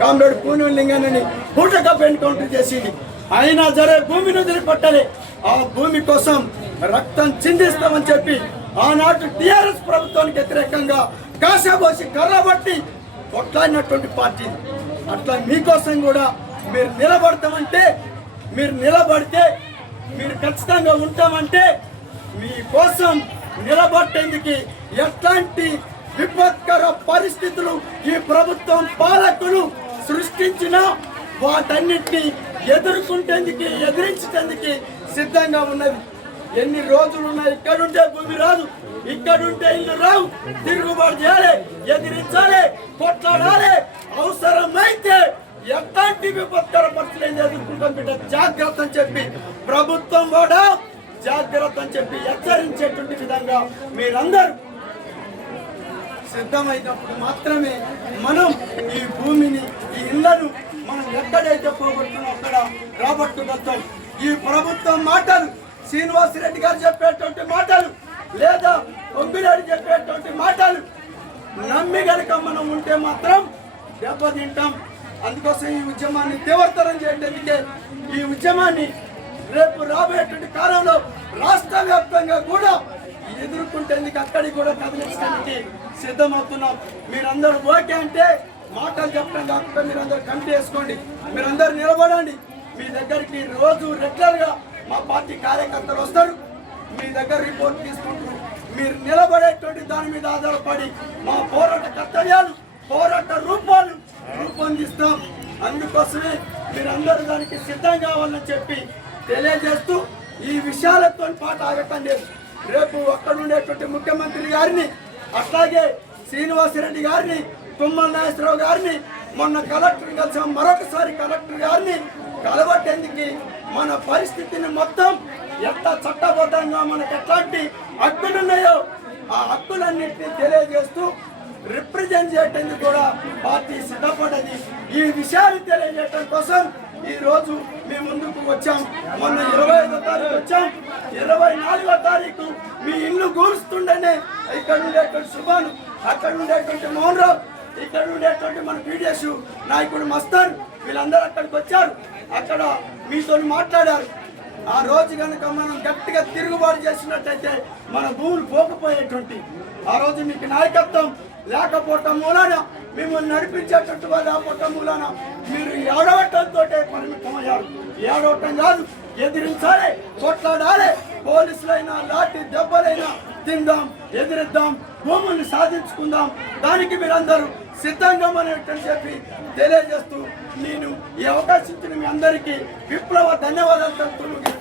Comrade Punuru లింగాన్ని పూటగా encounter చేసింది. అయినా సరే భూమిని వదిలిపెట్టాలి. ఆ భూమి కోసం రక్తం చిందిస్తామని చెప్పి ఆనాటి టీఆర్ఎస్ ప్రభుత్వానికి వ్యతిరేకంగా కాశాబోసి కర్రబట్టి కొట్లాడినటువంటి పార్టీ. అట్లా మీకోసం కూడా మీరు నిలబడతామంటే, మీరు నిలబడితే, మీరు ఖచ్చితంగా ఉంటామంటే మీకోసం నిలబట్టేందుకు ఎట్లాంటి విపత్కర పరిస్థితులు ఈ ప్రభుత్వం పాలకులు సృష్టించినా వాటన్నిటిని ఎదుర్కొంటేందుకు, ఎదిరించేందుకు సిద్ధంగా ఉన్నది. ఎన్ని రోజులు ఉన్నాయి, ఇక్కడుంటే భూమి రాదు, ఇక్కడుంటే ఇల్లు రావు. తిరుగుబాటు చేయాలి, ఎదిరించాలి, కొట్లాడాలి. అవసరమైతే ఎట్లాంటి విపత్కర పరిస్థితులు ఎదుర్కొంటాం బిడ్డ, జాగ్రత్త అని చెప్పి ప్రభుత్వం కూడా జాగ్రత్త అని చెప్పి హెచ్చరించేటువంటి విధంగా మీరందరూ సిద్ధమైనప్పుడు మాత్రమే మనం ఈ భూమిని, ఈ ఇళ్లను మనం ఎక్కడైతే పోగొట్టుకున్నా అక్కడ రాబట్టుకొస్తాం. ఈ ప్రభుత్వం మాటలు, శ్రీనివాసరెడ్డి గారు చెప్పేటువంటి మాటలు, లేదా ఒంగిరెడ్డి చెప్పేటువంటి మాటలు నమ్మి గనక మనం ఉంటే మాత్రం దెబ్బతింటాం. అందుకోసం ఈ ఉద్యమాన్ని తీవ్రతరం చేయడానికే, ఈ ఉద్యమాన్ని రేపు రాబోయేటువంటి కాలంలో రాష్ట్ర వ్యాప్తంగా కూడా ఎదుర్కొంటేందుకు అక్కడికి కూడా కదిలించడానికి సిద్ధమవుతున్నాం. మీరందరూ ఓకే అంటే మాటలు చెప్పడం కాకుండా మీరందరూ కమిటీ వేసుకోండి, మీరందరూ నిలబడండి. మీ దగ్గరికి రోజు రెగ్యులర్గా మా పార్టీ కార్యకర్తలు వస్తారు, మీ దగ్గర రిపోర్ట్ తీసుకుంటారు. మీరు నిలబడేటువంటి దాని మీద ఆధారపడి మా పోరాట కర్తవ్యాలు, పోరాట రూపాలు రూపొందిస్తాం. అందుకోసమే మీరందరూ దానికి సిద్ధం కావాలని చెప్పి తెలియజేస్తూ ఈ విషయాలతో పాటు ఆగటం లేదు. రేపు అక్కడ ఉండేటువంటి ముఖ్యమంత్రి గారిని, అట్లాగే శ్రీనివాసరెడ్డి గారిని, తుమ్మల నాగేశ్వరరావు గారిని, మొన్న కలెక్టర్ కలిసాం, మరొకసారి కలెక్టర్ గారిని కలవటేందుకు మన పరిస్థితిని మొత్తం ఎంత చట్టబద్ధంగా మనకు ఎట్లాంటి హక్కులు ఉన్నాయో ఆ హక్కులన్నింటినీ తెలియజేస్తూ రిప్రజెంట్ చేయడానికి కూడా పార్టీ సిద్ధపడ్డది. ఈ విషయాలు తెలియజేయడం కోసం ఈ రోజు మీ ముందుకు వచ్చాం. మొన్న 25వ తారీఖు వచ్చాం, 24వ తారీఖు మీ ఇల్లు కూరుస్తుండనే ఇక్కడ ఉండేటువంటి సుభాను, అక్కడ ఉండేటువంటి మోహన్ రావు, ఇక్కడ ఉండేటువంటి మన పీడిఎస్ నాయకుడు మస్తాన్, వీళ్ళందరూ అక్కడికి వచ్చారు. అక్కడ మీతో మాట్లాడారు. ఆ రోజు కనుక మనం గట్టిగా తిరుగుబాటు చేసినట్టయితే మన భూములు పోకపోయేటువంటి, ఆ రోజు మీకు నాయకత్వం లేకపోవటం మూలాన, మిమ్మల్ని నడిపించేటట్టు లేకపోవటం మూలాన మీరు ఏడవటంతో పరిమితమయ్యారు. ఏడవటం కాదు, ఎదిరించాలి, కొట్లాడాలి. పోలీసులైనా లాఠీ దెబ్బలైనా తిందాం, ఎదిరిద్దాం, భూముల్ని సాధించుకుందాం. దానికి మీరందరూ సిద్ధంగా మనని చెప్పి తెలియజేస్తూ నేను ఈ అవకాశం ఇచ్చిన మీ అందరికీ విప్లవ ధన్యవాదాలు తెలుపుతున్నాను.